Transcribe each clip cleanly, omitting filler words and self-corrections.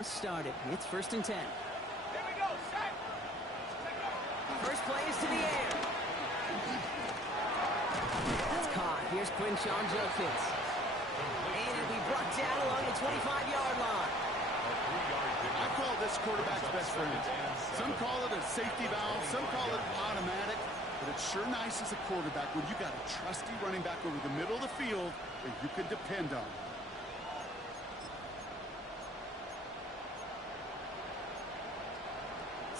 Started. It's 1st and 10. Here we go, set. First play is to the air. That's caught. Here's Quinshawn Judkins. And it'll be brought down along the 25-yard line. I call this quarterback's best friend. Some call it a safety valve, some call it automatic, but it's sure nice as a quarterback when you got a trusty running back over the middle of the field that you can depend on.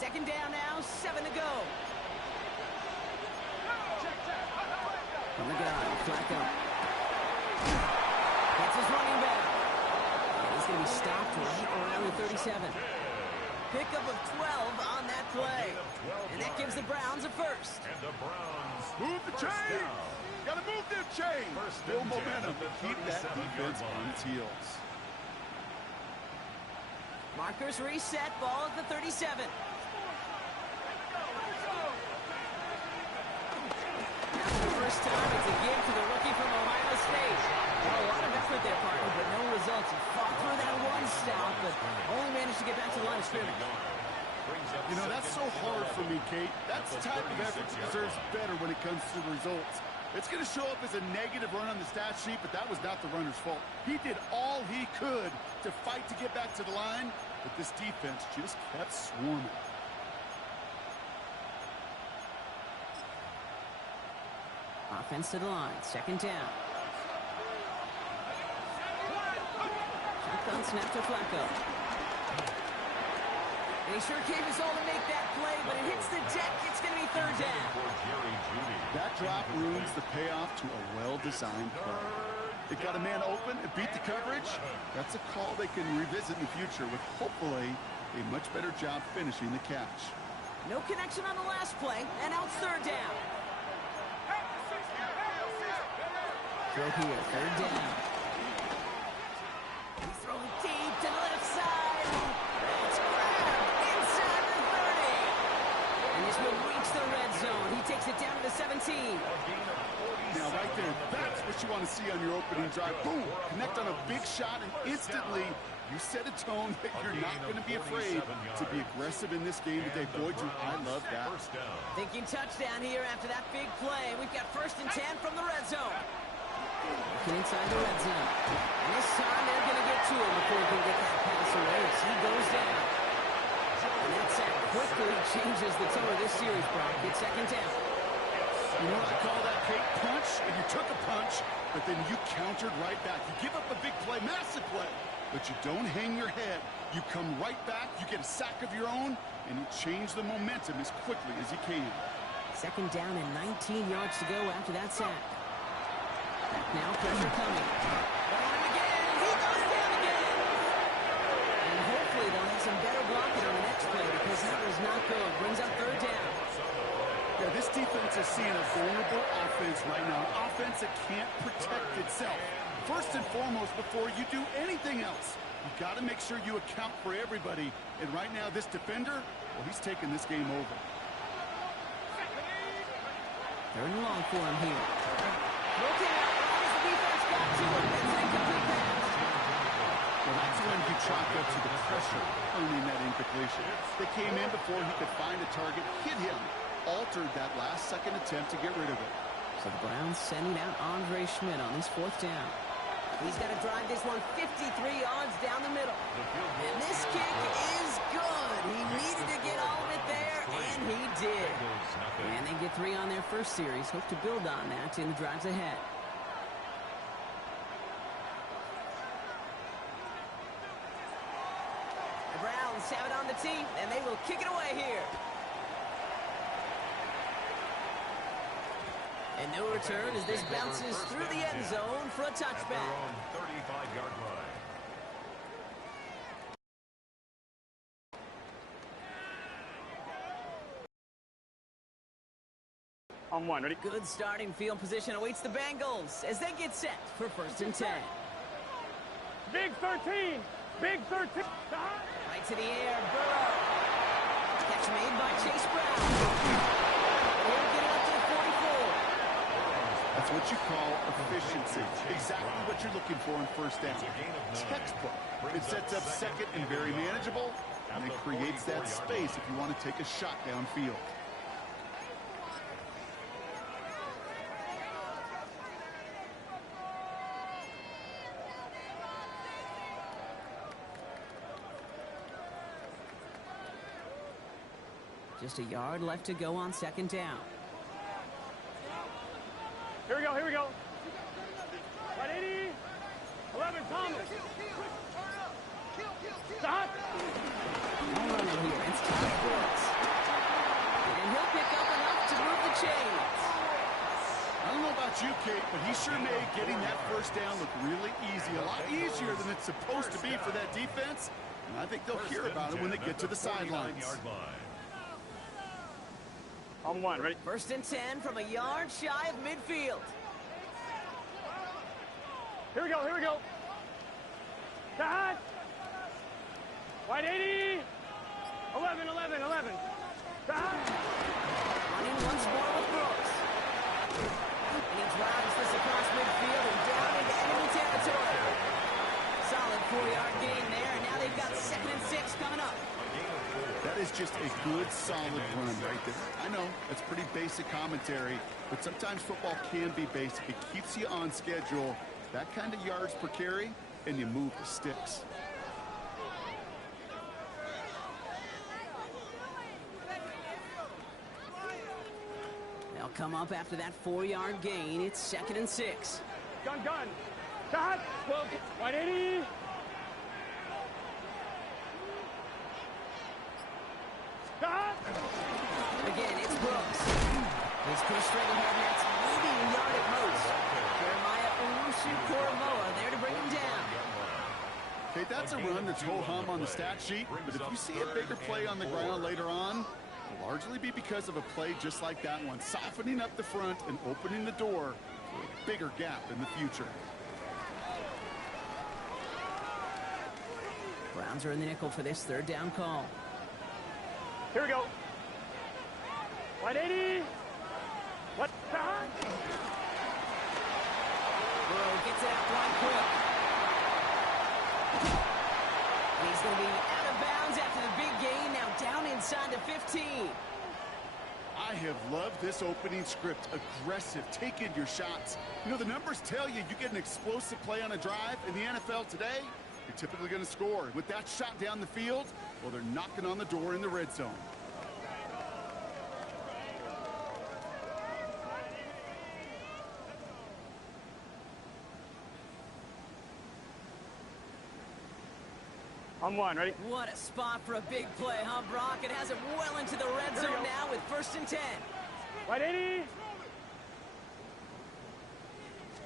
Second down now, 7 to go. From the gun, Flacco. That's his running back. And he's going to be stopped right around the 37. Pickup of 12 on that play. And that gives the Browns a first. And the Browns move the chain. Got to move the chain. Build momentum. Keep that defense on its heels. Markers reset. Ball at the 37. First time, it's a give to the rookie from Ohio State. Well, a lot of effort there, partner, but no results. He fought through that one stop, but only managed to get back to the line of scrimmage. You know, that's so hard for me, Kate. That's the type of effort that deserves better when it comes to the results. It's going to show up as a negative run on the stat sheet, but that was not the runner's fault. He did all he could to fight to get back to the line, but this defense just kept swarming. Offense to the line. Second down. Shotgun snap to Flacco. And he sure gave us all to make that play, but it hits the deck. It's going to be third down. That drop ruins the payoff to a well-designed play. It got a man open. It beat the coverage. That's a call they can revisit in the future with hopefully a much better job finishing the catch. No connection on the last play, and now it's third down. Throw here, third down. He's throwing deep to the left side. It's grabbed inside the 30. And this will reach the red zone. He takes it down to the 17. Now, right there, that's what you want to see on your opening drive. Boom! Connect on a big shot, and instantly you set a tone that you're not going to be afraid to be aggressive in this game today. Boy, do I love that. Thinking touchdown here after that big play. We've got 1st and 10 from the red zone. Looking inside the red zone. And this time they're going to get to him before he can get that pass away as he goes down. And that sack quickly changes the tone of this series, Brock. It's second down. You know what I call that, Kate? Punch, and you took a punch, but then you countered right back. You give up a big play, massive play, but you don't hang your head. You come right back, you get a sack of your own, and you change the momentum as quickly as you can. Second down and 19 yards to go after that sack. Now pressure coming. On him again. He goes down again. And hopefully they'll have some better blocking on the next play because that was not good. Brings up third down. Yeah, this defense is seeing a vulnerable offense right now. An offense that can't protect itself. First and foremost, before you do anything else, you got to make sure you account for everybody. And right now, this defender, well, he's taking this game over. Third and long for him here. Looking out. The defense got to him. It's an incomplete pass. Well, that's when he chalked up to the pressure, earning that incompletion. They came in before he could find a target, hit him, altered that last-second attempt to get rid of it. So the Browns sending out Andre Schmidt on this 4th down. He's got to drive this one 53 yards down the middle. And this kick is good. He needed to get all of it there, and he did. And they get 3 on their first series. Hope to build on that in the drives ahead. The Browns have it on the team, and they will kick it away here. And no return as this bounces through the end zone for a touchback. 35-yard line. On one, ready? Good starting field position awaits the Bengals as they get set for 1st and 10. Big 13! Big 13! Right to the air, Burrow. Catch made by Chase Brown. They'll get it up to the 44. That's what you call efficiency. Exactly what you're looking for in first down. Textbook. It sets up second and very manageable, and it creates that space if you want to take a shot downfield. Just a yard left to go on second down. Here we go, here we go. 180. 11, Thomas. Stop. No running here. It's Todd Brooks. And he'll pick up enough to move the chains. I don't know about you, Kate, but he sure made getting that first down look really easy. A lot easier than it's supposed to be for that defense. And I think they'll hear about it when they get to the sidelines. On one, ready? First and 10 from a yard shy of midfield. Here we go, here we go. Stop. 180. 11, 11, 11. Stop. Running once more with Brooks. And he drives this across midfield and down into enemy territory. Solid 4-yard gain there, and now they've got second and 6 coming up. That is just a good, solid run right there. I know, that's pretty basic commentary, but sometimes football can be basic. It keeps you on schedule, that kind of yards per carry, and you move the sticks. They'll come up after that 4-yard gain. It's second and 6. Gun, gun. Stop. 180. Stop. Again, it's Brooks. He's pushed straight ahead, and that's maybe a yard at most. Jeremiah Owusu-Koramoah there to bring him down. Okay, that's a run that's ho-hum on the stat sheet, but if you see a bigger play on the ground later on, it'll largely be because of a play just like that one, softening up the front and opening the door to a bigger gap in the future. Browns are in the nickel for this third down call. Here we go. 180. What? Stop. Burrow gets it out one quick. And he's going to be out of bounds after the big gain. Now down inside the 15. I have loved this opening script. Aggressive, taking your shots. You know, the numbers tell you get an explosive play on a drive in the NFL today, you're typically going to score. With that shot down the field, well, they're knocking on the door in the red zone. On one, ready? What a spot for a big play, huh, Brock? It has it well into the red zone now with first and 10. 180.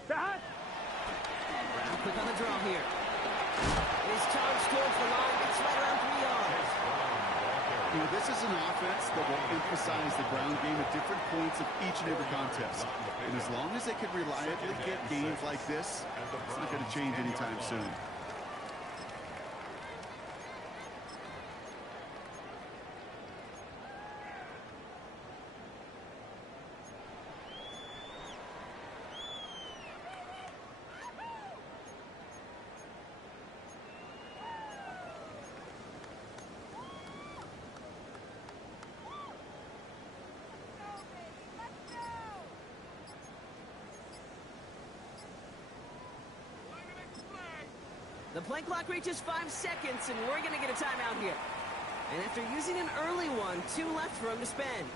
Stop. Brown quick on the draw here. Is charged towards the line. It's right around 3 yards. You know, this is an offense that will emphasize the ground game at different points of each and every contest. And as long as they can reliably get games like this, it's not going to change anytime soon. The play clock reaches 5 seconds, and we're going to get a timeout here. And after using an early one, 2 left for him to spend.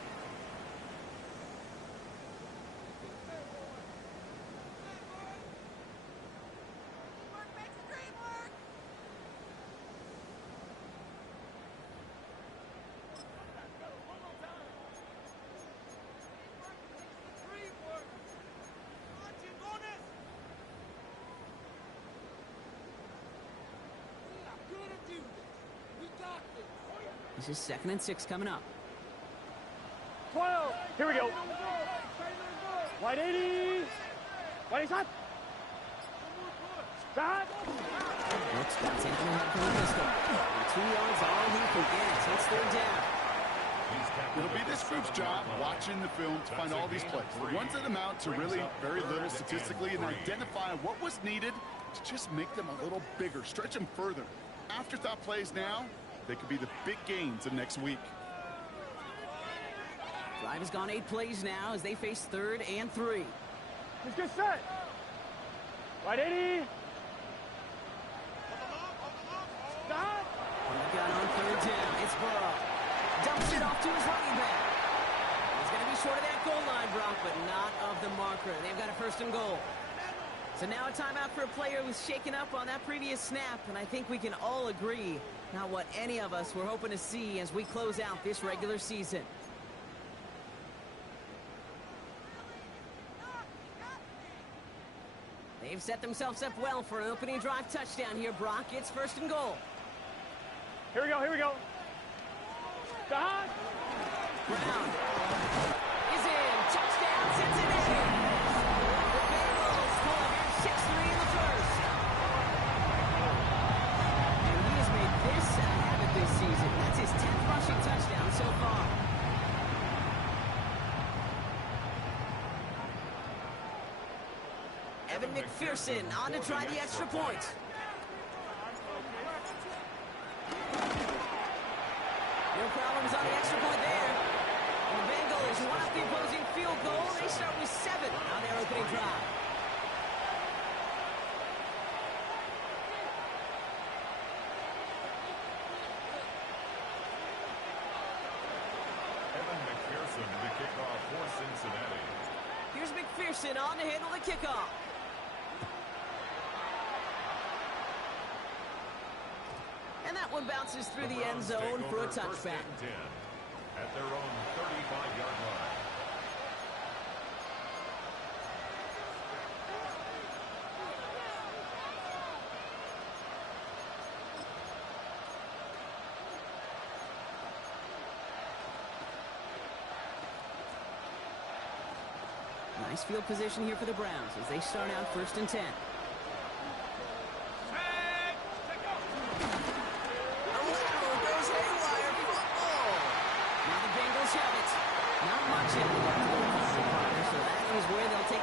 This is second and 6 coming up. 12. Here we go. 180. 180. Stop. Stop. Brooks bouncing ahead from the pistol. 2 yards all he can get. So it's third down. It'll be this group's job watching the film to find all these plays. The ones that amount to really very little statistically and identify what was needed to just make them a little bigger, stretch them further. Afterthought plays now, they could be the big gains of next week. Drive has gone 8 plays now as they face 3rd and 3. Let's get set. Right 80. Stop. On the gun on 3rd down. It's Burrow. Dumps it off to his running back. He's going to be short of that goal line, Brock, but not of the marker. They've got a 1st and goal. So now a timeout for a player who's shaken up on that previous snap, and I think we can all agree not what any of us were hoping to see as we close out this regular season. They've set themselves up well for an opening drive touchdown here, Brock. It's 1st and goal. Here we go, here we go. Stop. Brown is in. Touchdown, Cincinnati. The Bengals pull ahead 6-3 in the 1st. And he has made this a habit this season. That's his 10th rushing touchdown so far. Evan McPherson on to try the extra point. No problems on the extra point there. And the Bengals won up the opposing field goal. They start with 7 on their opening drive. Evan McPherson to kick off for Cincinnati. Here's McPherson on to handle the kickoff. And that one bounces through the end zone for a touchback. At their own 35-yard line. Nice field position here for the Browns as they start out 1st and 10.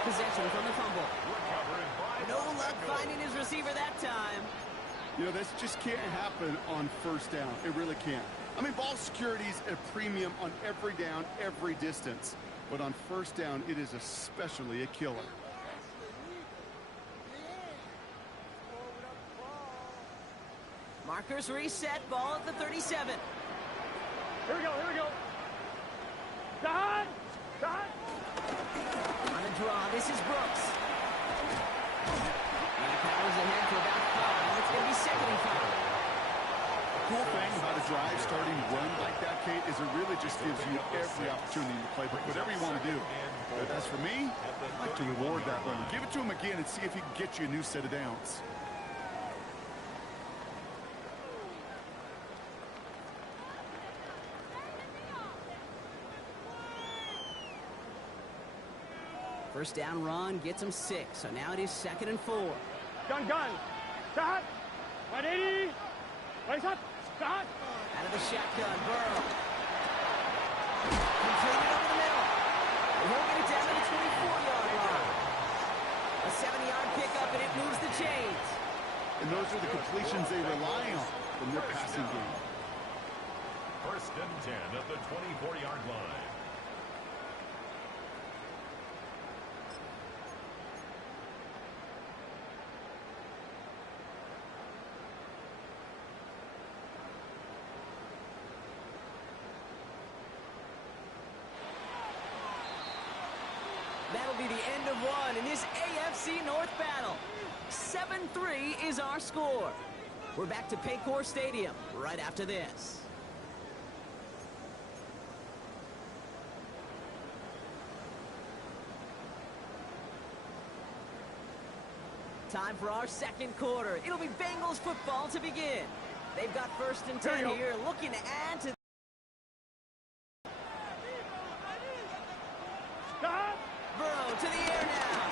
Possession from the fumble. No luck finding his receiver that time. You know, this just can't happen on 1st down. It really can't. I mean, ball security's a premium on every down, every distance. But on 1st down, it is especially a killer. Markers reset, ball at the 37. Here we go, here we go. Dot! Dot! On the draw, this is Brooks. And he powers ahead for about 5. It's going to be 2nd and 5. The cool thing about a drive starting run like that, Kate, is it really just gives you every opportunity to play whatever you want to do. But as for me, I'd like to reward that run. Give it to him again and see if he can get you a new set of downs. First down run gets him 6, so now it is 2nd and 4. Gun, gun. Stop. 180. Raise up. Stop. Out of the shotgun, Burrow. Completed over the middle. He'll get it down to the 24-yard line. A 70-yard pickup, and it moves the chains. And those are the completions they rely on from their passing game. 1st and 10 at the 24-yard line. That'll be the end of one in this AFC North battle. 7-3 is our score. We're back to Paycor Stadium right after this. Time for our 2nd quarter. It'll be Bengals football to begin. They've got 1st and 10 here, looking to add to... Stop. Burrow to the air now.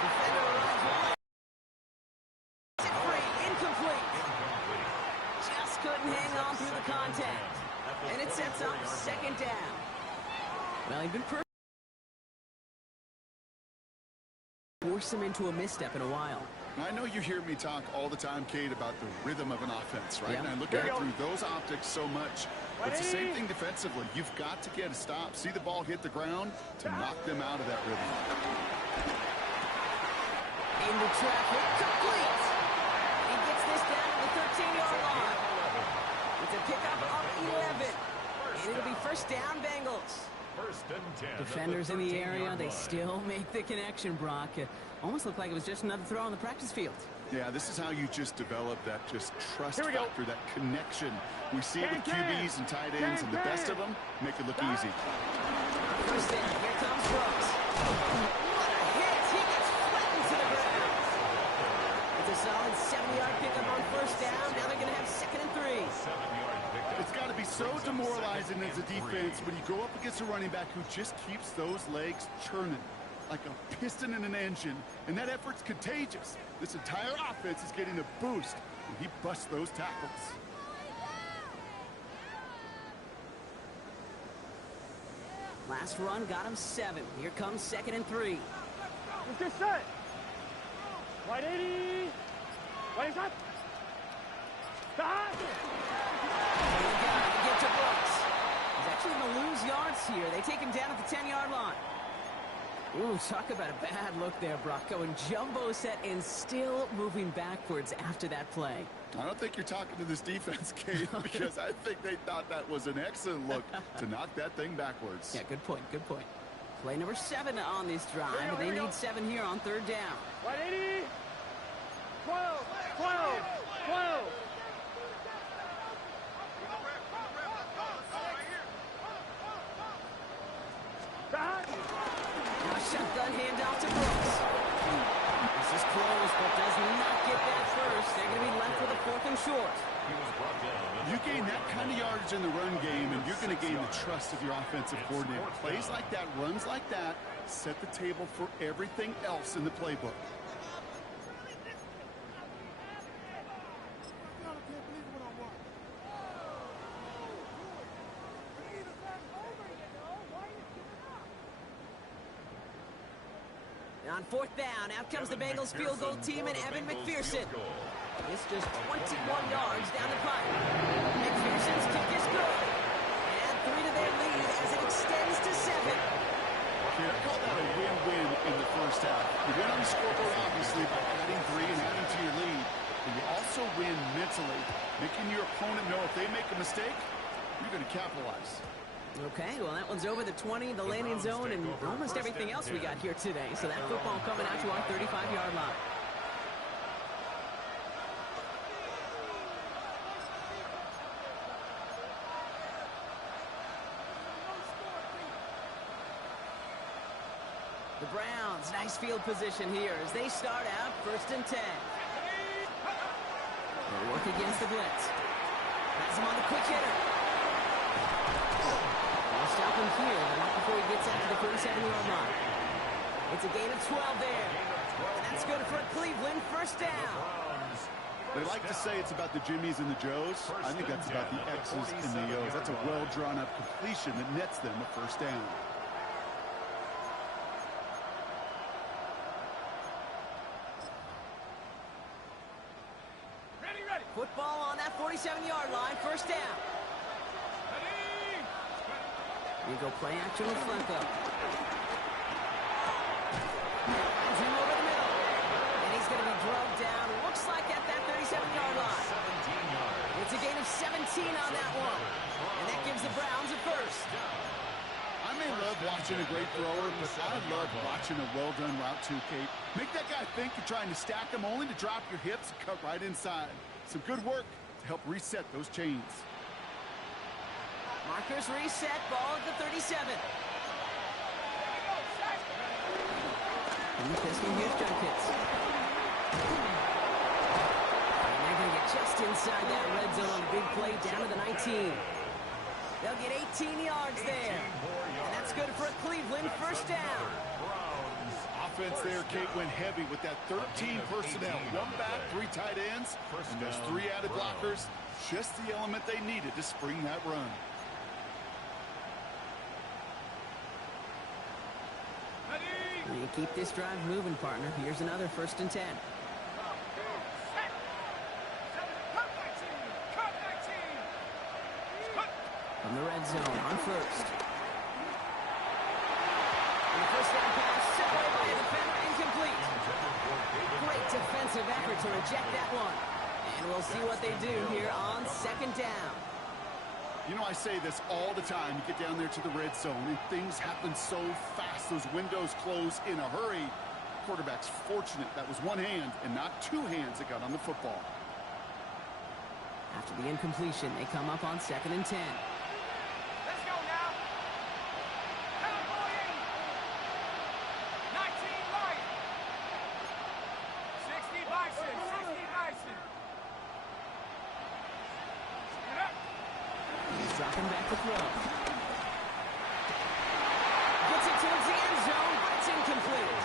Defender arrives with it free, incomplete. Just couldn't couldn't hang on through the contact. And it sets up second down. Well, he'd been force him into a misstep in a while. I know you hear me talk all the time, Kate, about the rhythm of an offense, right? Yeah. And I look at it through those optics so much. It's the same thing defensively. You've got to get a stop, see the ball hit the ground to knock them out of that rhythm. Into traffic, complete. He gets this down to the 13-yard line. It's a pickup of 11. And it'll be first down, Bengals. First and 10. Defenders in the area, they still make the connection, Brock. It almost looked like it was just another throw on the practice field. Yeah, this is how you just develop that just trust factor, that connection. We see it with QBs and tight ends, and the best of them make it look easy. First down, here comes Brooks. What a hit! He gets flattened to the ground. It's a solid 70-yard pickup on first down. Now they're going to have second and 3. It's got to be so demoralizing as a defense when you go up against a running back who just keeps those legs churning like a piston in an engine, and that effort's contagious. This entire offense is getting a boost when he busts those tackles. Last run got him 7. Here comes second and 3. Let's get set. Right 80. Right up. Stop. To get to Brooks. He's actually going to lose yards here. They take him down at the 10-yard line. Ooh, talk about a bad look there, Brock. Going jumbo set and still moving backwards after that play. I don't think you're talking to this defense, Kate, because I think they thought that was an excellent look to knock that thing backwards. Yeah, good point, good point. Play number 7 on this drive, and they need 7 here on third down. 180. 12. 12. 12. Now shotgun handoff to Brooks. This is close, but does not get that first. They're going to be left with a 4th and short. You gain that kind of yardage in the run game, and you're going to gain the trust of your offensive coordinator. Plays like that, runs like that, set the table for everything else in the playbook. On 4th down, out comes the Bengals field goal team and Evan McPherson. It's just 21 yards down the pipe. McPherson's kick is good. And add 3 to their lead as it extends to 7. I call that a win-win in the first half. You win on the scoreboard, obviously, by adding 3 and adding to your lead. But you also win mentally, making your opponent know if they make a mistake, you're going to capitalize. Okay, well, that one's over the 20, the landing zone, and almost everything else we got here today. So that football coming out to our 35-yard line. The Browns, nice field position here as they start out 1st and 10. They'll work against the blitz. Has him on the quick hitter. Stop him here, but not before he gets out to the 47-yard line. It's a gain of 12 there. And that's good for Cleveland. First down. They like to say it's about the Jimmies and the Joes. I think that's about the X's and the O's. That's a well-drawn-up completion that nets them a first down. Ready. Football on that 47-yard line. First down. You go play action with Flacco. Runs him over the middle. And he's going to be drugged down. Looks like at that 37-yard line. It's a gain of 17 on that one. And that gives the Browns a first. I may love watching a great thrower, but I love watching a well-done route too, Kate. Make that guy think you're trying to stack him only to drop your hips and cut right inside. Some good work to help reset those chains. Markers reset, ball at the 37. And this one here's Junkins. And they're going to get just inside that red zone on a big play down to the 19. They'll get 18 yards there. And that's good for Cleveland. First down. defense there, Kate, went heavy with that 13 personnel. 1 back, 3 tight ends, and those 3 added blockers. Just the element they needed to spring that run. You keep this drive moving, partner. Here's another 1st and 10. From the red zone on 1st. And the 1st down pass set away by a defender, incomplete. Great defensive effort to reject that one. And we'll see what they do here on 2nd down. You know, I say this all the time. You get down there to the red zone, and things happen so fast. Those windows close in a hurry. Quarterback's fortunate that was 1 hand and not 2 hands that got on the football. After the incompletion, they come up on 2nd and 10. Let's go now. Cowboy 19 right. 60 Bison. 60 Bison. Get up. He's dropping back to throw. Gets it towards the end zone, but it's incomplete.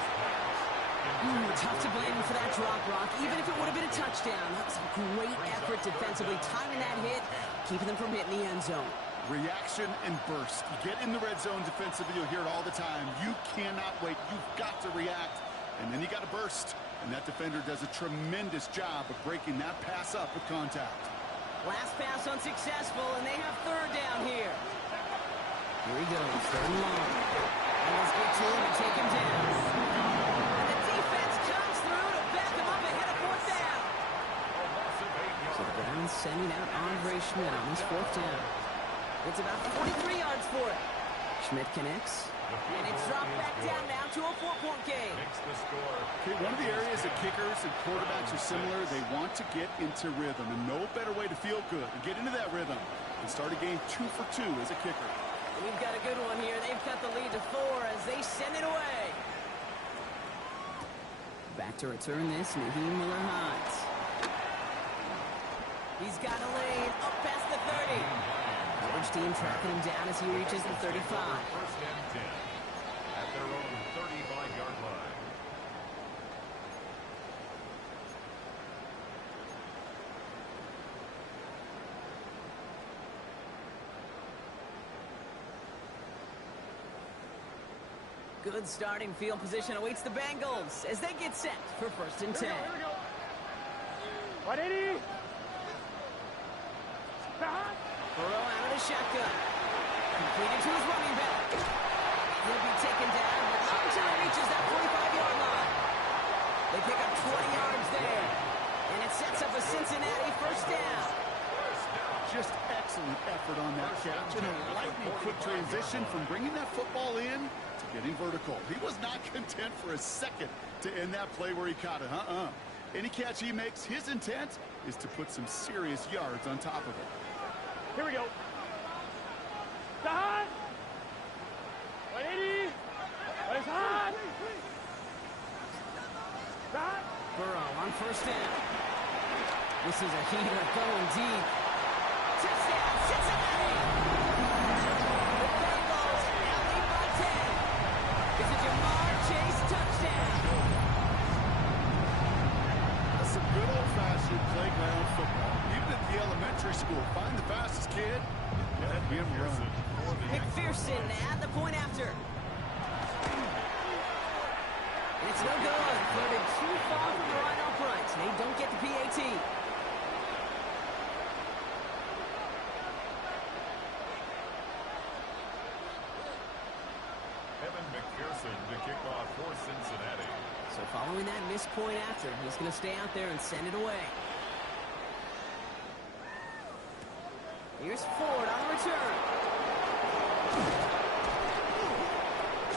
Tough to blame him for that drop, Rock. Even if it would have been a touchdown, that was a great effort defensively, timing that hit, keeping them from hitting the end zone. Reaction and burst. You get in the red zone defensively, you'll hear it all the time. You cannot wait. You've got to react, and then you got to burst. And that defender does a tremendous job of breaking that pass up with contact. Last pass unsuccessful, and they have 3rd down here. Here he goes, 3rd and long. And let's get to him and take him down. And the defense comes through to back him up ahead of 4th down. So the Browns sending out Andre Schmidt on his 4th down. It's about 43 yards for it. Schmidt connects. And it's dropped back down now to a 4-point game. Okay, one of the areas that kickers and quarterbacks are similar, they want to get into rhythm. And no better way to feel good and get into that rhythm and start a game 2 for 2 as a kicker. We've got a good one here. They've cut the lead to 4 as they send it away. Back to return this, Naheem Miller-Hines. He's got a lane up past the 30. Coverage team tracking him down as he reaches the 35. 1st and 10 at their own 35-yard line. Good starting field position awaits the Bengals as they get set for 1st and 10. Here we go. 180. Burrow out of the shotgun. Completed to his running back. He'll be taken down, but not until he reaches that 45-yard line. They pick up 20 yards there. And it sets up a Cincinnati 1st down. Just excellent effort on that catch and a lightning quick transition from bringing that football in to getting vertical. He was not content for a second to end that play where he caught it. Any catch he makes, his intent is to put some serious yards on top of it. Here we go. Hot. 180. It's hot. Hot. Burrow on 1st down. This is a heater going deep. Touchdown, Cincinnati! The Bengals now lead by 10. It's a Jamar Chase touchdown. That's some good old-fashioned playground football. Even at the elementary school, find the fastest kid, let him run. McPherson at the point after. And it's no good. Floated too far from the right uprights. They don't get the PAT. McPherson to kick off for Cincinnati. So following that missed point after, he's going to stay out there and send it away. Here's Ford on the return.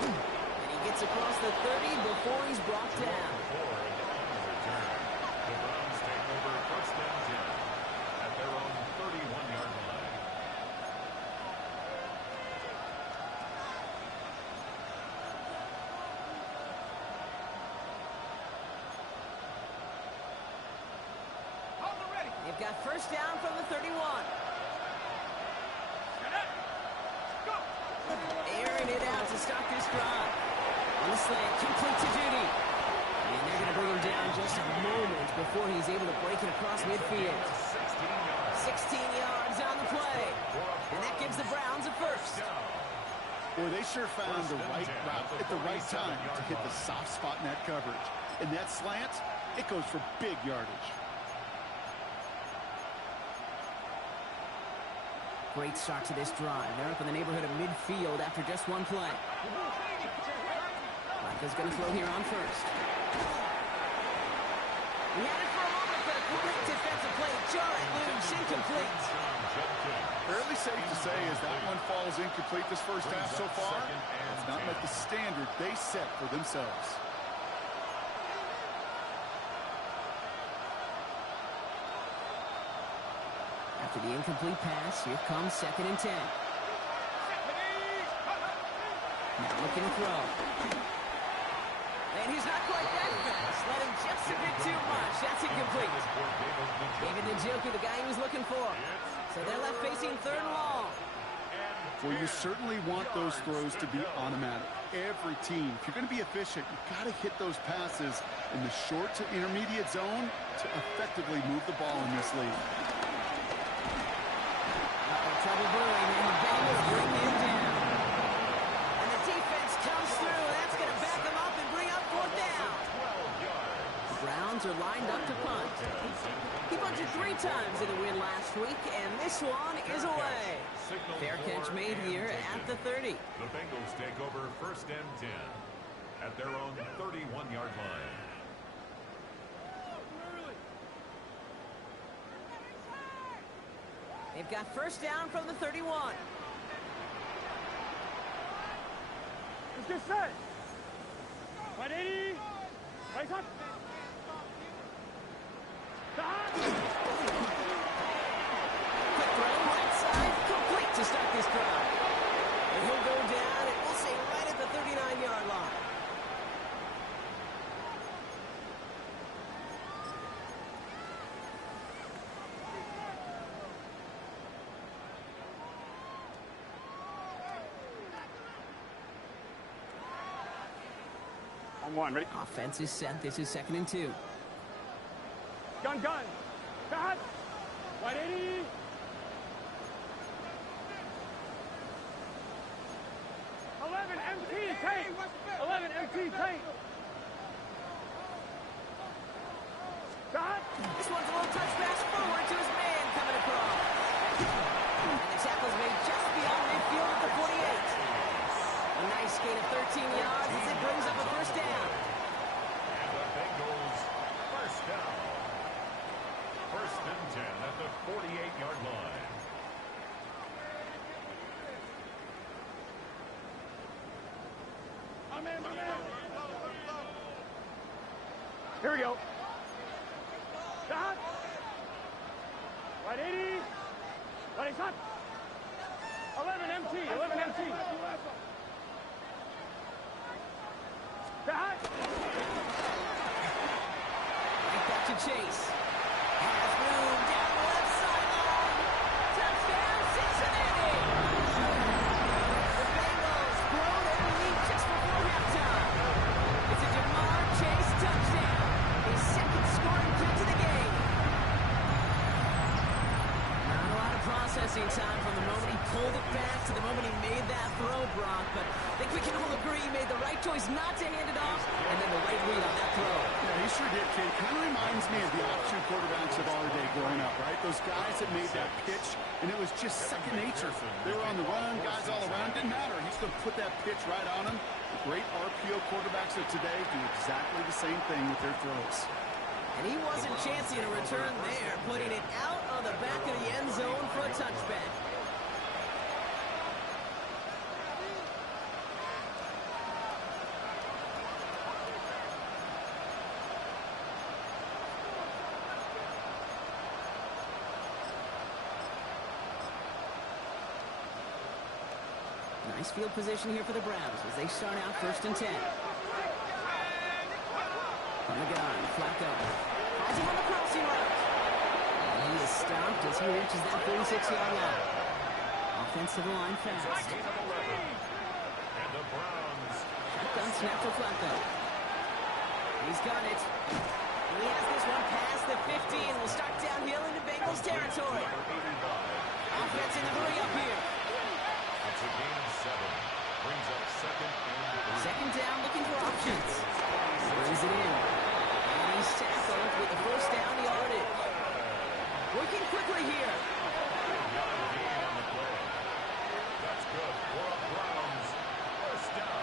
And he gets across the 30 before he's brought down. Ford on the return. The Browns take over 1st and 10 at their own 31-yard line. They've got 1st down from the 31. Airing it out to stop this drive. On the slant, complete to Judy. And they're going to bring him down just a moment before he's able to break it across midfield. 16 yards on the play. And that gives the Browns a first. Boy, they sure found the right route at the right time to hit the soft spot in that coverage. And that slant, it goes for big yardage. Great start to this drive. They're up in the neighborhood of midfield after just one play. Is going to throw here on first. He had it for a moment, but a great defensive play. Jar it loose, incomplete. Fairly safe to say as that one falls incomplete this first half so far. It's not met the standard they set for themselves. After the incomplete pass, here comes 2nd and 10. Now looking to throw. And he's not quite that fast. Let him just a bit too much. That's incomplete. David Njoku, the guy he was looking for. So they're left facing 3rd and long. Well, you certainly want those throws to be automatic. Every team, if you're going to be efficient, you've got to hit those passes in the short to intermediate zone to effectively move the ball in this league. Trouble brewing, and the Bengals bring him down. And the defense comes through. That's going to back them up and bring up 4th down. The Browns are lined up to punt. He punted 3 times in the win last week, and this one is away. Fair catch made here at the 30. The Bengals take over 1st and 10 at their own 31-yard line. They've got 1st down from the 31. Let's get set. 180. Right up. Quick throw, right side, complete to start this drive. And he'll go down, and we'll say right at the 39-yard line. On 1, ready? Offense is set. This is 2nd and 2. Gun. Got. 180. MT, take. 11 MT, take. Got. This one's a little touch pass forward to his man coming across. And the tackle's made just beyond midfield at the 48. A nice gain of 13 yards as it brings up a 1st down. And the Bengals 1st down. 1st and 10 at the 48-yard line. Here we go. Stop. 180. Ready, stop. 11 MT. Stop. Right back to Chase. Has room down the left sideline. Touchdown, Cincinnati. The Bengals blow their lead just before halftime. It's a Jamar Chase touchdown. His 2nd scoring kick to the game. Not a lot of processing time from the moment he pulled it back to the moment he made that throw, Brock. But I think we can all agree he made the right choice not to hand it off, and then the right read on that throw. Yeah, he sure did, Kate. Kind of reminds me of the option quarterbacks of our day growing up, right? Those guys that made that pitch, and it was just second nature. They were on the run, guys all around. Didn't matter. He's going to put that pitch right on them. The great RPO quarterbacks of today do exactly the same thing with their throws. And he wasn't chancing a return there, putting it out on the back of the end zone for a touchback. Nice field position here for the Browns as they start out 1st and 10. From the gun, Flacco. Has him on the crossing route. And he is stopped as he reaches that 46-yard line. Offensive line fast. And the Browns Flacco shotgun snap for Flacco. He's got it. He has this one past the 50 and will start downhill into Bengals territory. Offense in the hurry up here. It's a gain of 7. Brings up Second down, looking for options. Brings it in. And he's tackled with the first down yardage. Working quickly here. That's good for a Browns first down.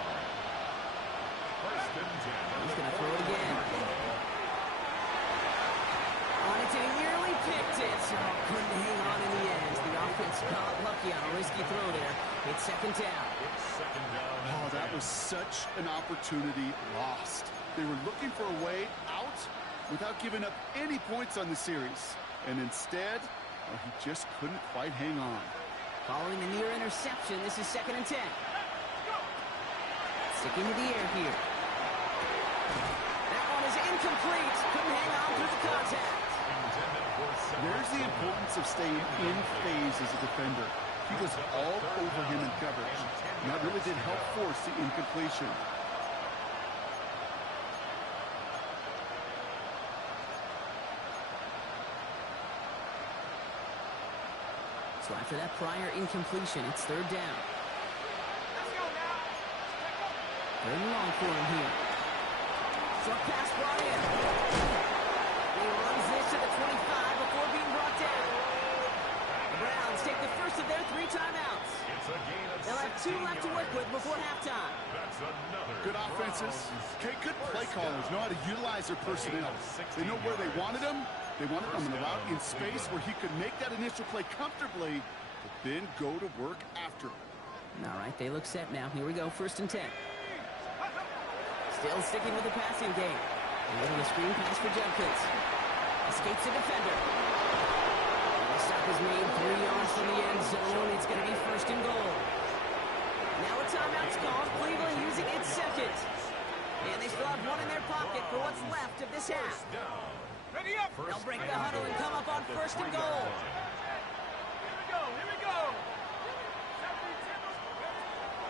First and 10. He's going to throw it again. On it, and he nearly picked it. Oh, couldn't hang on in the end. The offense got lucky on a risky throw there. It's second down. It's second down. Oh, that was such an opportunity lost. They were looking for a way out without giving up any points on the series. And instead, he just couldn't quite hang on. Following the near interception, this is second and 10. Sticking to the air here. That one is incomplete. Couldn't hang on through the contact. There's the importance of staying in phase as a defender. He was all over him in coverage. And that really did help force the incompletion. So after that prior incompletion, it's third down. Third and long for him here. Short pass brought in. He runs this to the 25 before being brought down. The Browns take the first of their 3 timeouts. They'll have 2 left to work with before halftime. Good offenses. Okay, good play callers know how to utilize their personnel. They know where they wanted them. They wanted him in a route in space where he could make that initial play comfortably, but then go to work after. All right, they look set now. Here we go, first and 10. Still sticking with the passing game. A little screen pass for Jenkins. Escapes the defender. The stop is made 3 yards from the end zone. It's going to be first and goal. Now a timeout's called. Cleveland using its second. And they still have 1 in their pocket for what's left of this half. They'll break the huddle and come up on first and goal. Here we go.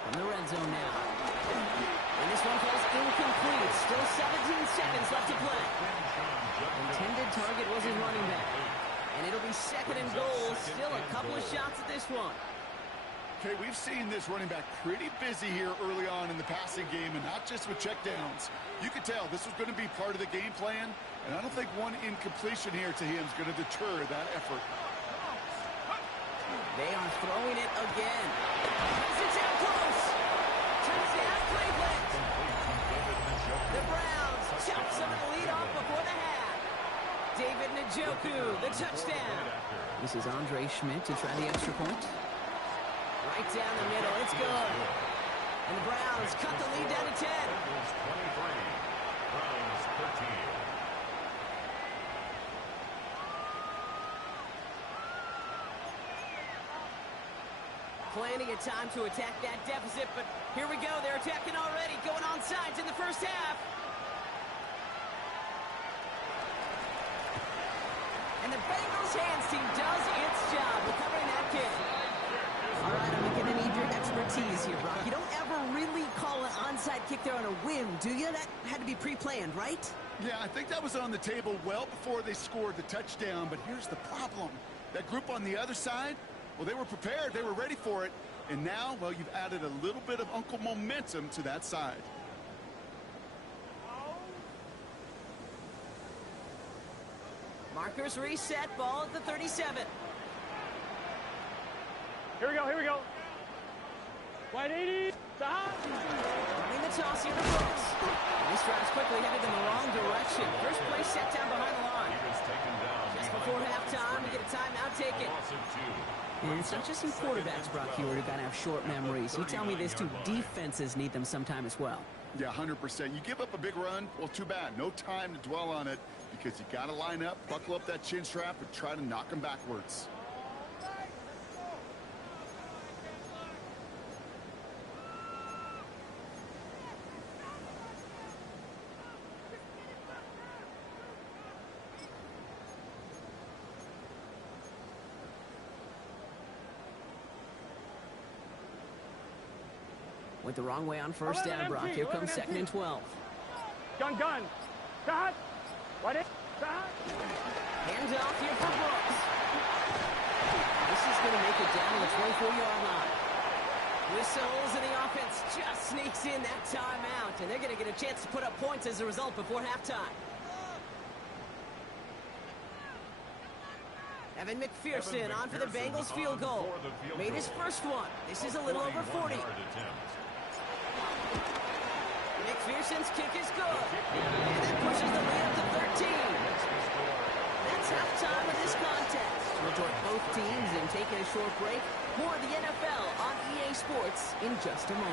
From the red zone now. And this one falls incomplete. Still 17 seconds left to play. Intended target was his running back. And it'll be second and goal. Still a couple of shots at this one. Okay, we've seen this running back pretty busy here early on in the passing game, and not just with checkdowns. You could tell this was going to be part of the game plan, and I don't think one incompletion here to him is going to deter that effort. They are throwing it again. It's down close. Touchdown, Cleveland. The Browns chop some of the lead off before the half. David Njoku, the touchdown. This is Andre Schmidt to try the extra point. Right down the middle, it's good. And the Browns cut the lead down to 10. Browns 13. Plenty of time to attack that deficit, but here we go. They're attacking already, going on sides in the first half. And the Bengals hands team does its job recovering that kick. All right, I'm going to need your expertise here, Brock. You don't ever really call an onside kick there on a whim, do you? That had to be pre-planned, right? Yeah, I think that was on the table well before they scored the touchdown, but here's the problem. That group on the other side, well, they were prepared. They were ready for it. And now, well, you've added a little bit of Uncle momentum to that side. Markers reset, ball at the 37. Here we go. Wide 80. Stop. Running the toss here to Brooks. These drives quickly headed in the wrong direction. First play set down behind the line. Just before halftime, we get a timeout taken. And it's not just some quarterbacks, Brock, here who got to have short memories. You tell me this too, defenses need them sometime as well. Yeah, 100%. You give up a big run, well, too bad. No time to dwell on it because you got to line up, buckle up that chin strap, and try to knock them backwards. Went the wrong way on first down, Brock. Here comes 2nd and 12. Gun. Start. What is? Start. Hands off here for Brooks. This is going to make it down to the 24-yard line. Whistles, and the offense just sneaks in that timeout, and they're going to get a chance to put up points as a result before halftime. Evan McPherson on for the Bengals field goal. Made his first one. This is a little over 40. McPherson's kick is good. And that pushes the lead up to 13. That's halftime of this contest. We'll join both teams in taking a short break. More of the NFL on EA Sports in just a moment.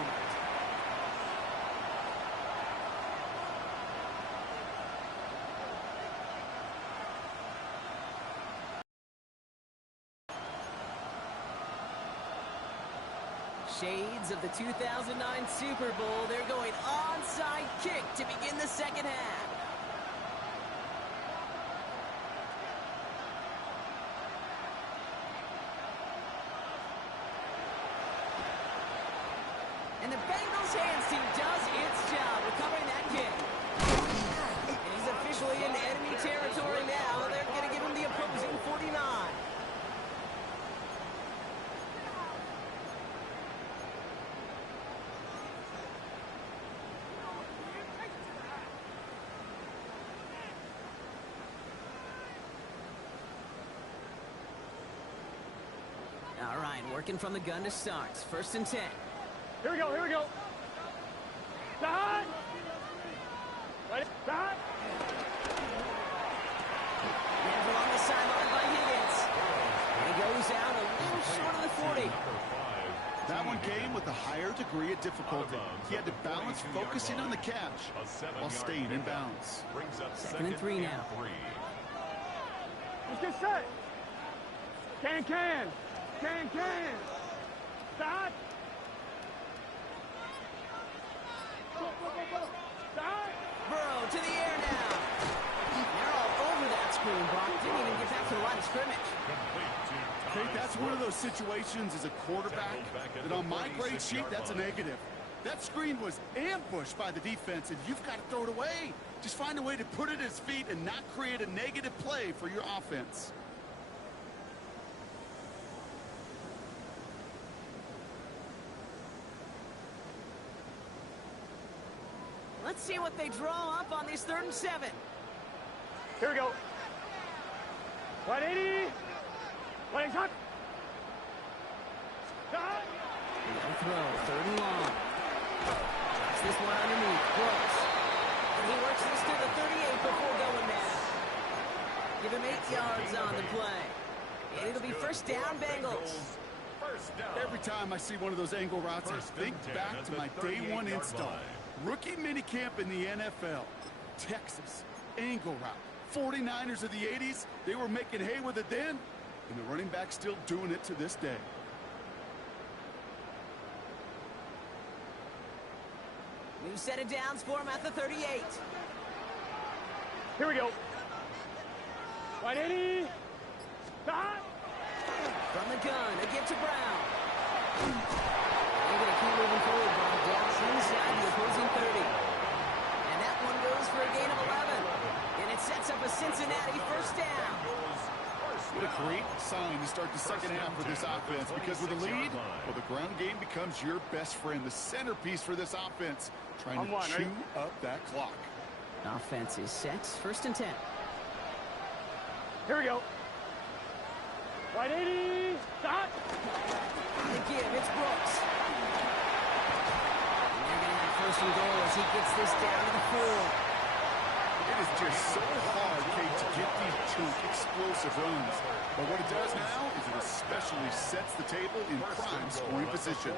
Shades of the 2009 Super Bowl. They're going onside kick to begin the second half. And the Bengals hands team does its job recovering that kick. And he's officially in enemy territory now. They're going to give him the opposing 49. All right, working from the gun to start. 1st and 10. Here we go. Start. Start. And along the sideline by Higgins. And he goes out a little short of the 40. That one came with a higher degree of difficulty. He had to balance focusing on the catch while staying in bounds. 2nd and 3 now. Let's get set. Can. Start. Start. Burrow to the air now. They're all over that screen, Brock. Didn't even get back to the line of scrimmage. I think that's one of those situations as a quarterback that on my grade sheet, that's a negative. That screen was ambushed by the defense, and you've got to throw it away. Just find a way to put it at his feet and not create a negative play for your offense. Let's see what they draw up on this 3rd and 7. Here we go. 180. 180 shot. Start. No throw, 3rd and long. Drops this one underneath, close. And he works this to the 38 before going down. Give him 8 yards on the play. And it'll be 1st down, Bengals. Every time I see one of those angle routes, I think back to my day one install. Rookie minicamp in the NFL. Texas, angle route. 49ers of the 80s, they were making hay with it then, and the running back's still doing it to this day. New set of downs for him at the 38. Here we go. 180. Start. From the gun, a give to Brown. They're going to keep moving forward, Brock. Down inside the opposing 30. And that one goes for a gain of 11. And it sets up a Cincinnati 1st down. What a great sign to start the second half with this offense, because with a lead, well, the ground game becomes your best friend, the centerpiece for this offense, trying to chew up that clock. Offense is set. 1st and 10. Here we go. 180. Start. The give, it's Brooks. And they're going to have 1st and goal as he gets this down to the 4. It is just so hard, Kate, to get these chunk explosive runs. But what it does now is it especially sets the table in prime scoring position.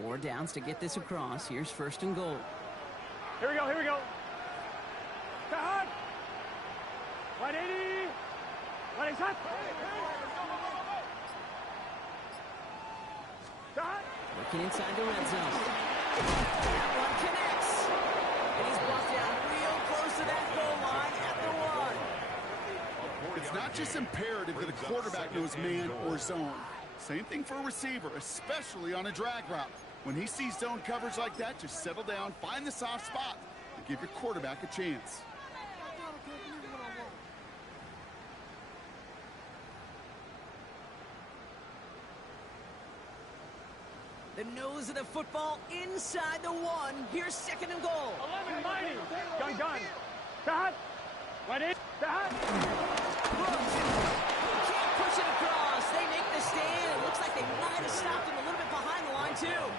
Four downs to get this across. Here's 1st and goal. Here we go. Start. 180. 180 shot. Working inside the red zone. That one connects. And he's brought down real close to that goal line at the 1. It's not just imperative that a quarterback knows man or zone. Same thing for a receiver, especially on a drag route. When he sees zone coverage like that, just settle down, find the soft spot, and give your quarterback a chance. The nose of the football inside the 1. Here's 2nd and goal. 11 mighty. Gun. Stop. Right in. Stop. Brooks can't push it across. They make the stand. It looks like they might have stopped him a little bit behind the line, too.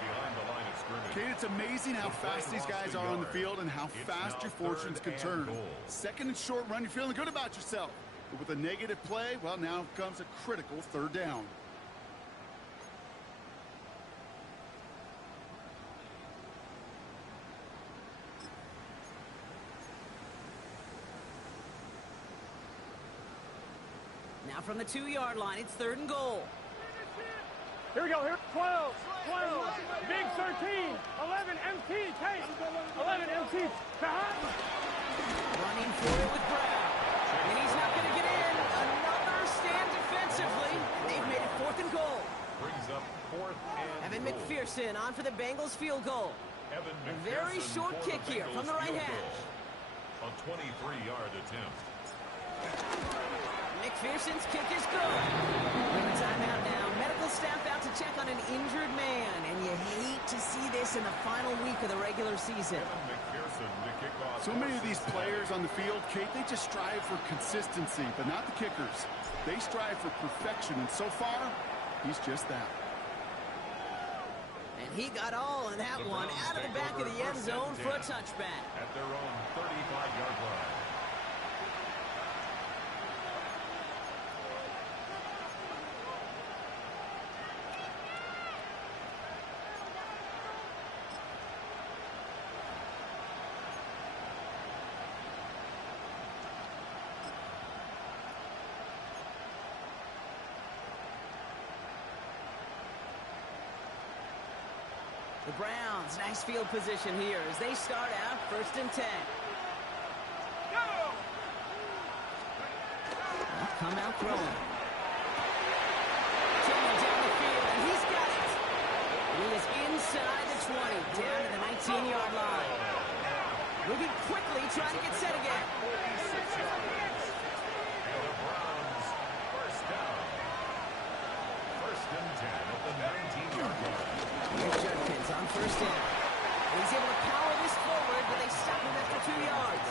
Kate, it's amazing how fast these guys are on the field and how fast your fortunes can turn. 2nd and short run, you're feeling good about yourself. But with a negative play, well, now comes a critical 3rd down. Now from the 2-yard line, it's 3rd and goal. Here we go. Here. 12. Big 13. 11 MT. Kate. 11 MT. Stop. Running for it with Brown. And he's not going to get in. Another stand defensively. They've made it 4th and goal. Brings up 4th and Evan goal. McPherson on for the Bengals field goal. Evan A very McPherson short for kick the here from the Bengals right field hash. goal. A 23-yard attempt. McPherson's kick is good. We're in a timeout now. Medical staff out to check on an injured man. And you hate to see this in the final week of the regular season. Evan McPherson to kick off. So many of these players on the field, Kate, they just strive for consistency, but not the kickers. They strive for perfection, and so far, he's just that. And he got all in that one out of the back of the end zone for a touchback. At their own 35-yard line. The Browns, nice field position here as they start out 1st and 10. They'll come out throwing. Taking down the field, and he's got it. He is inside the 20, down to the 19-yard line. Moving quickly, trying to get set again. 46 yards. And the Browns first down. 1st and 10 at the 19-yard line. Here's Judkins on 1st down. He's able to power this forward, but they stop him after 2 yards.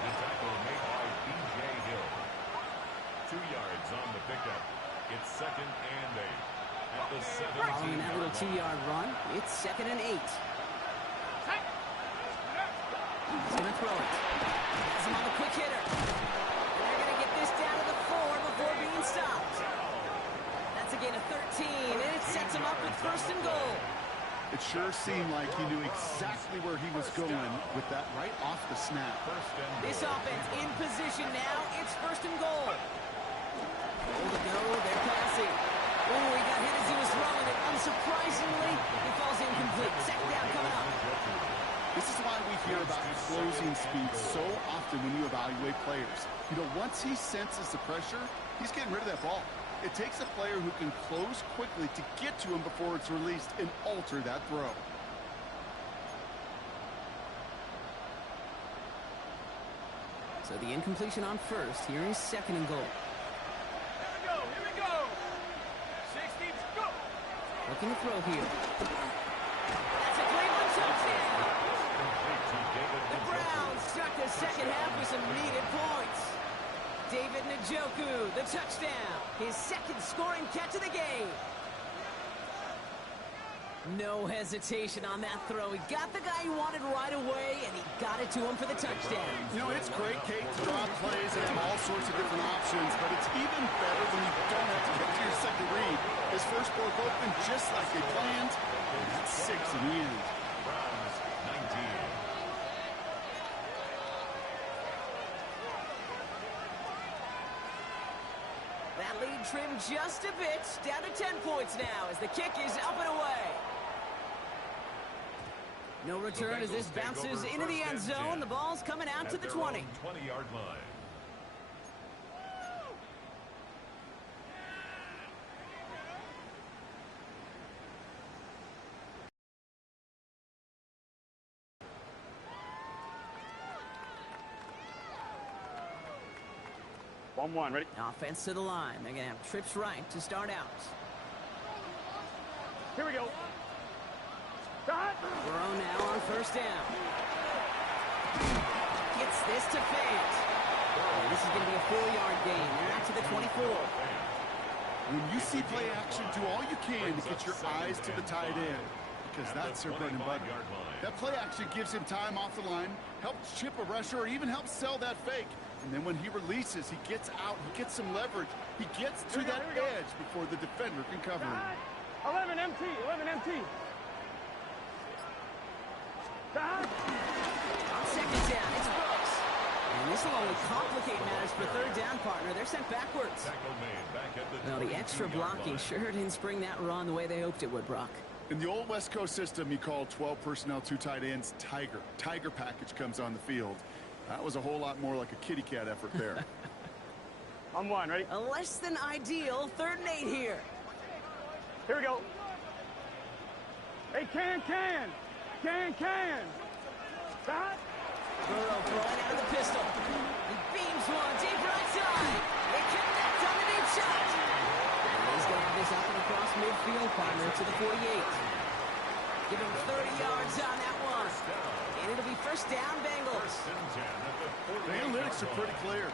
The tackle made by B.J. Hill. 2 yards on the pickup. It's 2nd and 8. At the 17-yard line. Following that little 2-yard run, it's 2nd and 8. He's going to throw it. Has him on the quick hitter. And they're going to get this down to the 4 before being stopped. That's a gain of 13, and it sets him up with 1st and goal. It sure seemed like he knew exactly where he was going with that right off the snap. This offense in position now. It's 1st and goal. Goal to go. They're passing. Oh, he got hit as he was throwing it. Unsurprisingly, he falls incomplete. 2nd down coming up. This is why we hear about closing speed so often when you evaluate players. You know, once he senses the pressure, he's getting rid of that ball. It takes a player who can close quickly to get to him before it's released and alter that throw. So the incompletion on 1st. Here is 2nd and goal. Here we go. 60, go. Looking to throw here. That's a great one, touchdown. The Browns start the 2nd half with some needed points. David Njoku, the touchdown. His 2nd scoring catch of the game. No hesitation on that throw. He got the guy he wanted right away, and he got it to him for the touchdown. You know, it's great, Kate, to draw plays and have all sorts of different options, but it's even better when you don't have to get to your 2nd read. His first broke open just like they planned, and that's 6 in the end. Browns 19. That lead trimmed just a bit. Down to 10 points now as the kick is up and away. No return as this bounces into the end zone. The ball's coming out to the 20. 20-yard line. Ready? Offense to the line. They're going to have trips right to start out. Here we go. Got. Burrow now on first down. Gets this to Fant. And this is going to be a 4-yard gain. They're out to the 24. When you see play action, do all you can to get your eyes to the tight end, because that's their bread and butter. That play action gives him time off the line, helps chip a rusher, or even helps sell that fake. And then when he releases, he gets out, he gets some leverage. He gets to that edge before the defender can cover him. 11 MT, 11 MT. On second down, it's Brooks. And this will only complicate matters for third down, partner. They're sent backwards. Well, the extra blocking sure didn't spring that run the way they hoped it would, Brock. In the old West Coast system, you called 12 personnel, 2 tight ends, Tiger. Tiger package comes on the field. That was a whole lot more like a kitty cat effort there. On one, ready? A less than ideal 3rd and 8 here. Here we go. Hey, can. Stop. Burrow throwing out of the pistol. He beams one deep right side. They connect on the deep shot. And he's going to have this up and across midfield, partner, to the 48. Give him 30 yards on that one. And it'll be first down, Bengals. The analytics are pretty clear.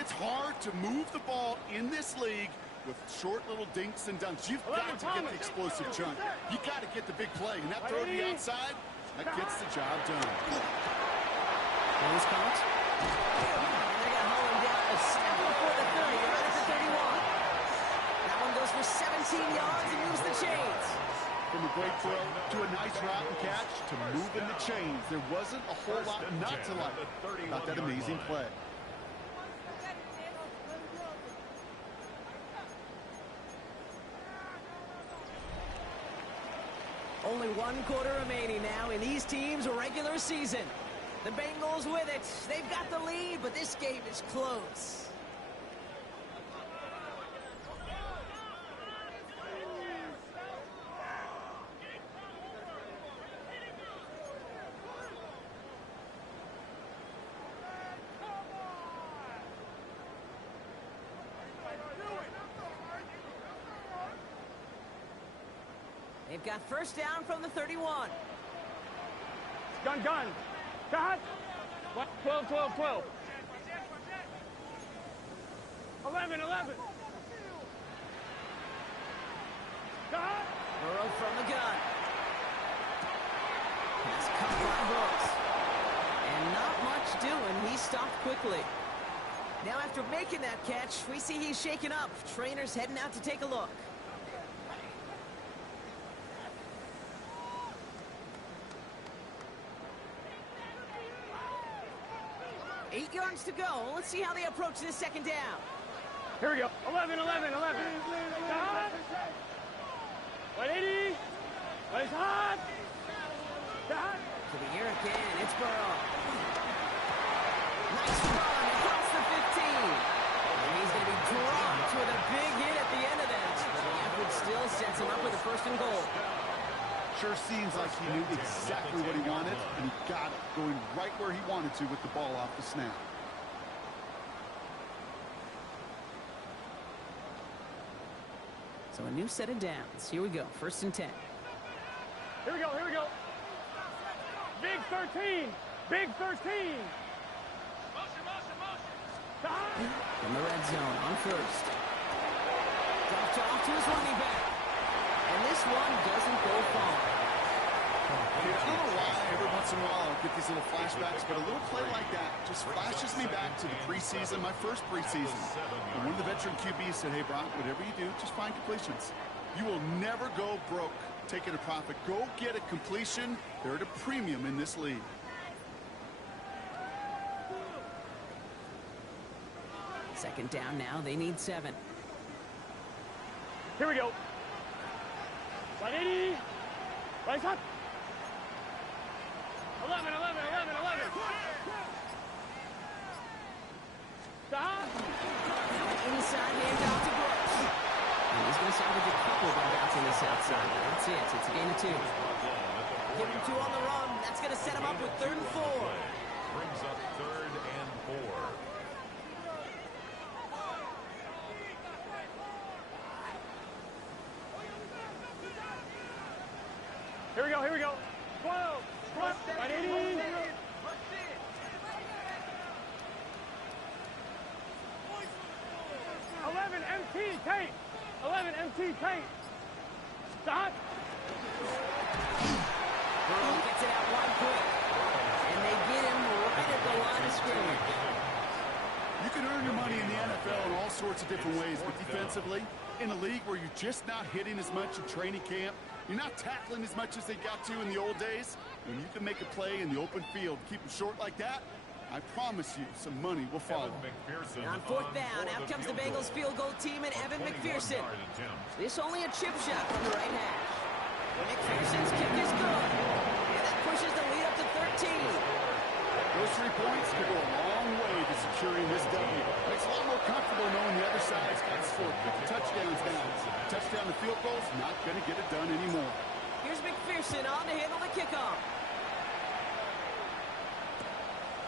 It's hard to move the ball in this league with short little dinks and dunks. You've got to get the explosive chunk. You got to get the big play. And that throw to the outside, that gets the job done. He's caught. And they're going to haul him down a step before the 30, right at the 31. That one goes for 17 yards and moves the chains. From a great throw to a nice route and catch to moving the chains. There wasn't a whole lot not to like about that amazing play. Only 1 quarter remaining now in these teams' regular season. The Bengals with it. They've got the lead, but this game is close. They've got first down from the 31. Gun. Got. 12. 11. Got. Burrow from the gun. Pass caught by Brooks. And not much doing. He stopped quickly. Now after making that catch, we see he's shaken up. Trainers heading out to take a look. 8 yards to go. Let's see how they approach this second down. Here we go. 11. Got. 180. It's hot. Got. To the air again. It's Burrow. Nice run across the 15. And he's going to be dropped with a big hit at the end of that. But the effort still sets him up with a 1st and goal. Sure seems like he knew exactly what he wanted, and he got it, going right where he wanted to with the ball off the snap. So a new set of downs. Here we go. 1st and 10. Here we go. Big 13. In the red zone on first. Dropped off to his running back. And this one doesn't go far. I don't know why every once in a while I'll get these little flashbacks, but a little play like that just flashes me back to the preseason, my first preseason. And one of the veteran QBs said, hey, Brock, whatever you do, just find completions. You will never go broke taking a profit. Go get a completion. They're at a premium in this league. Second down now. They need 7. Here we go. Right 80. Right shot. 11. Stop. Inside handoff to Brooks. And he's going to salvage a couple by bouncing this outside. That's it. It's a gain of 2. Give him 2 on the run. That's going to set him up with 3rd and 4. Brings up 3rd and 4. Here we go. 12. Right 80. 11 MT Tate. 11 MT Tate. Stop. Burrow gets it out wide quick. And they get him right at the line of scrimmage. You can earn your money in the NFL in all sorts of different ways, but defensively, in a league where you're just not hitting as much in training camp, you're not tackling as much as they got to in the old days, when you can make a play in the open field, keep them short like that, I promise you some money will follow. And on 4th down, out comes the Bengals field goal team and Evan McPherson. This only a chip shot from the right hash. McPherson's kick is good. And that pushes the lead up to 13. Those 3 points could go a long way to securing this W. Makes it a lot more comfortable knowing the other side's got to score 50 touchdowns now. Touchdown to field goal's not going to get it done anymore. Here's McPherson on to handle the kickoff.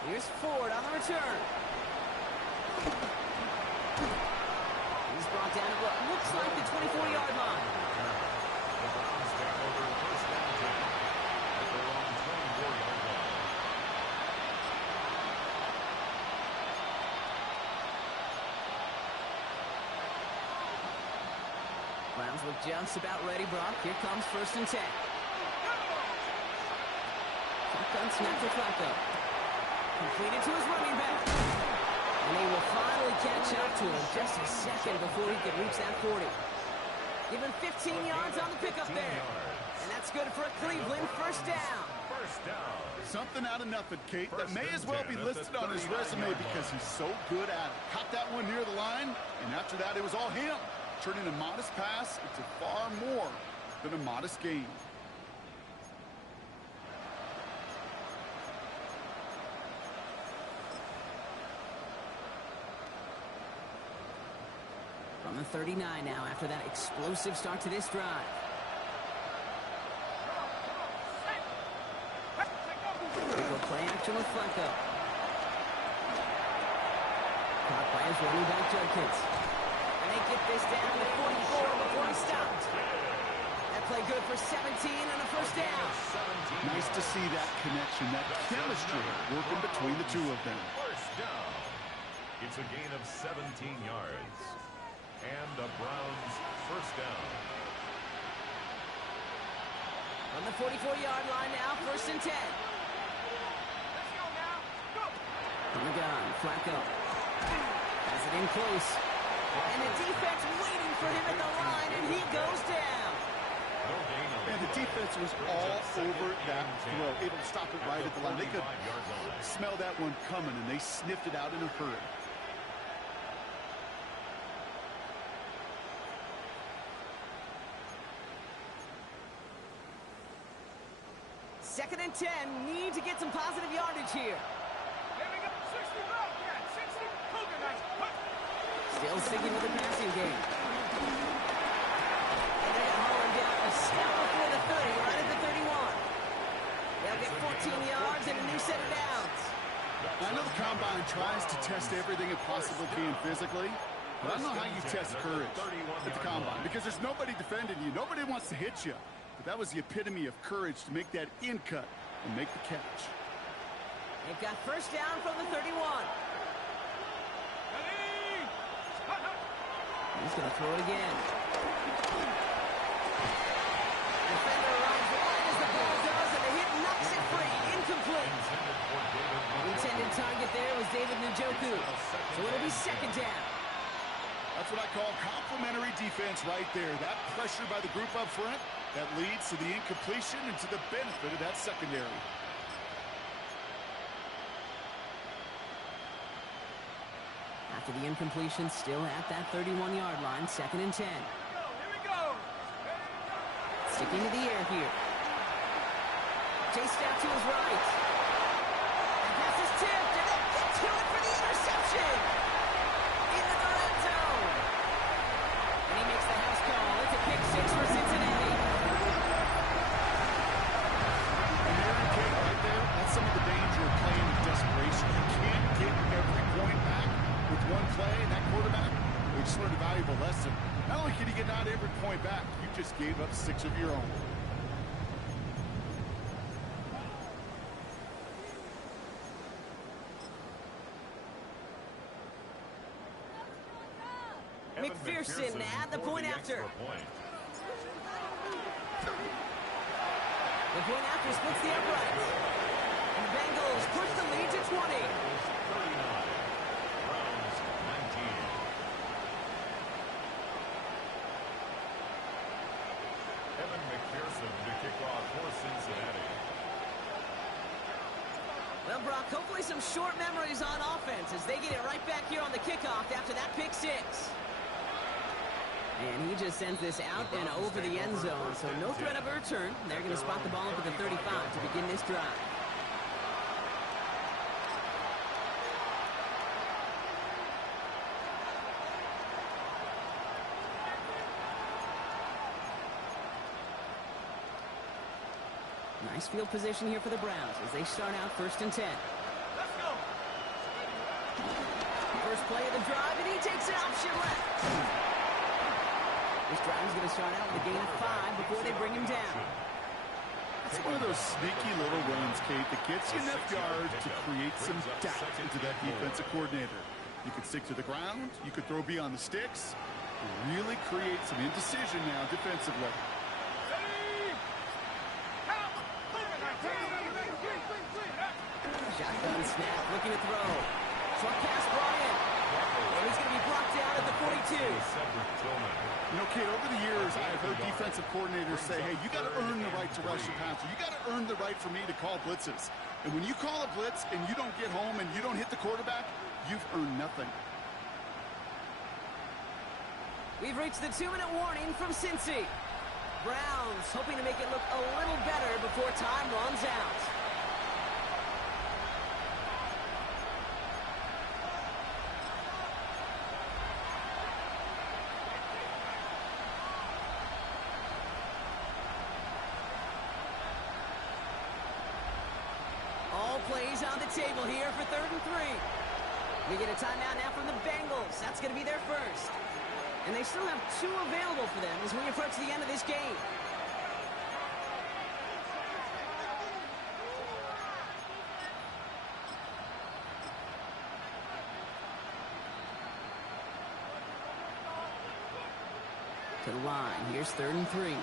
Here's Ford on the return. He's brought down to what looks like the 24-yard line. The Browns take over 1st and 10 at their own 24-yard line. Browns look just about ready, Brock. Here comes 1st and 10. Shotgun snap to Flacco. Completed to his running back. And they will finally catch up to him just a second before he can reach that 40. Give him 15 yards on the pickup there. And that's good for a Cleveland 1st down. 1st down. Something out of nothing, Kate, that may as well be listed on his resume because he's so good at it. Caught that one near the line, and after that, it was all him. Turning a modest pass into far more than a modest gain. From the 39 now after that explosive start to this drive. They go play action with Flacco. Caught by his running back Judkins. And they get this down to 44 before he stopped. That play good for 17 and a 1st down. Nice to see that connection, that chemistry working between the 2 of them. 1st down. It's a gain of 17 yards. And the Browns 1st down. On the 44-yard line now, 1st and 10. From the gun, Flacco. Has it in close. And the defense waiting for him at the line, and he goes down. And the defense was all over that throw, able to stop it right at the line. They could smell that one coming, and they sniffed it out in a hurry. Second and 10, need to get some positive yardage here. Still sticking with the passing game. And they got Holland down a step before the 30, right at the 31. They'll get 14 yards and a new set of downs. I know the Combine tries to test everything it possibly can physically, but I don't know how you test courage at the Combine because there's nobody defending you. Nobody wants to hit you. But that was the epitome of courage to make that in cut and make the catch. They've got 1st down from the 31. He's going to throw it again. Defender runs wide as the ball does, and the hit knocks it free. Incomplete. Intended target there was David Njoku. So it'll be 2nd down. That's what I call complimentary defense right there. That pressure by the group up front, that leads to the incompletion and to the benefit of that secondary. After the incompletion, still at that 31-yard line, 2nd and 10. Here we go. Sticking to the air here. Chased out to his right. And pass is tipped, and they'll get to it for the interception. Into the red zone. And he makes the house call. It's a pick six for Cincinnati. And there you take right there. That's some of the danger of playing with desperation. You can't get every point back with one play, and that quarterback, we just learned a valuable lesson. Not only can you get not every point back, you just gave up 6 of your own. McPherson at the point after. The point after splits the uprights. And the Bengals push the lead to 20. Browns 19. Evan McPherson to kick off for Cincinnati. Well, Brock, hopefully some short memories on offense as they get it right back here on the kickoff after that pick six. And he just sends this out and over the end zone, so no threat of a return. They're going to spot the ball up at the 35 to begin this drive. Nice field position here for the Browns as they start out 1st and 10. Let's go. First play of the drive, and he takes an option left. This drive is going to start out with a gain of 5 before they bring him down. It's one of those sneaky little runs, Kate, that gets you enough yards to create some doubt into that defensive coordinator. You could stick to the ground. You could throw beyond the sticks. Really create some indecision now defensively. Shotgun snap, looking to throw. Short pass brought in. And he's going to be blocked down at the 42. You know, Kate, over the years, I've heard defensive coordinators say, hey, you got to earn the right to rush your passer. You got to earn the right for me to call blitzes. And when you call a blitz and you don't get home and you don't hit the quarterback, you've earned nothing. We've reached the 2-minute warning from Cincy. Browns hoping to make it look a little better before time runs out. Plays on the table here for 3rd and 3. We get a timeout now from the Bengals. That's going to be their first. And they still have 2 available for them as we approach the end of this game. To the line. Here's 3rd and 3.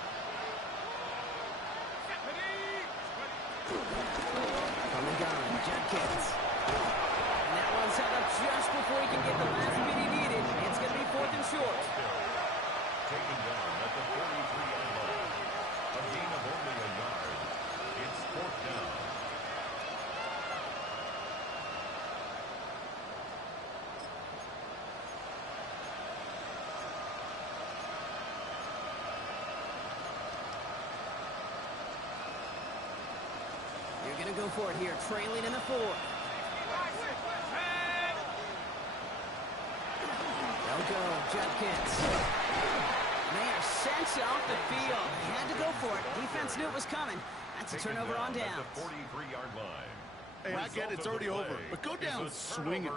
From the gun, Jenkins. And that one's set up just before he can get the last bit he needed. It's going to be 4th and short. Taken down at the 43-yard line. A gain of only a yard. It's 4th down. You're going to go for it here, trailing in the 4th. They'll go, Jenkins. They are sent off the field. They had to go for it. Defense knew it was coming. That's a turnover on down. At the 43-yard line. Hey, I get it's already over, but go down swinging.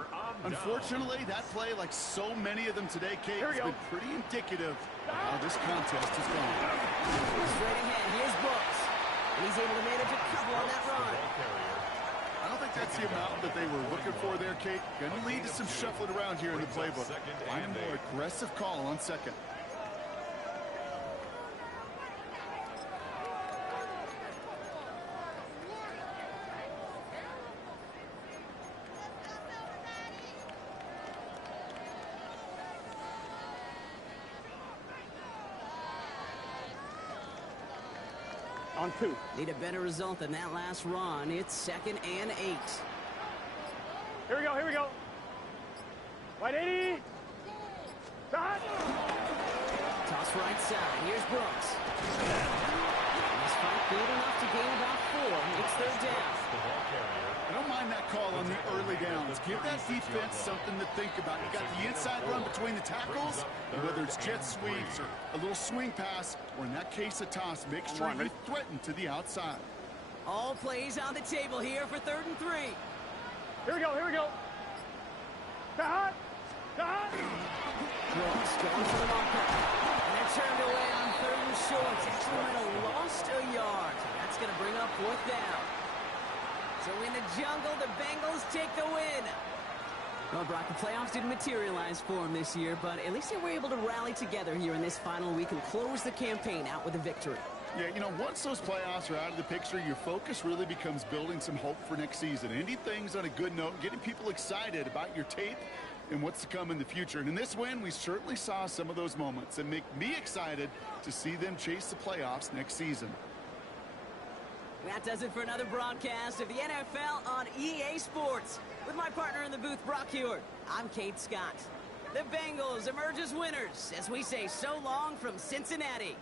Unfortunately, that play, like so many of them today, Kate, has been pretty indicative of how this contest is going. Straight ahead, here's Brooks. And he's able to manage a couple on that run. I don't think that's the amount that they were looking for there, Kate. Going to lead to some shuffling around here in the playbook. Find a more aggressive call on 2nd. On 2. Need a better result than that last run. It's 2nd and 8. Here we go, here we go. Right 80. Shot. Toss right side. Here's Brooks. fight good enough to gain about 4. It's third down. The ball carrier. I don't mind that call on the early downs. Give that defense something to think about. You got the inside run between the tackles, and whether it's jet sweeps or a little swing pass, or in that case a toss, make sure you threaten to the outside. All plays on the table here for 3rd and 3. Here we go, here we go. Hot. Brooks going for the marker. And they're turned away on 3rd and short. Actually might have lost a yard. That's going to bring up 4th down. So in the jungle, the Bengals take the win. Well, Brock, the playoffs didn't materialize for them this year, but at least they were able to rally together here in this final week and close the campaign out with a victory. Yeah, you know, once those playoffs are out of the picture, your focus really becomes building some hope for next season. Ending things on a good note, getting people excited about your tape and what's to come in the future. And in this win, we certainly saw some of those moments and make me excited to see them chase the playoffs next season. That does it for another broadcast of the NFL on EA Sports. With my partner in the booth, Brock Heward, I'm Kate Scott. The Bengals emerge as winners as we say so long from Cincinnati.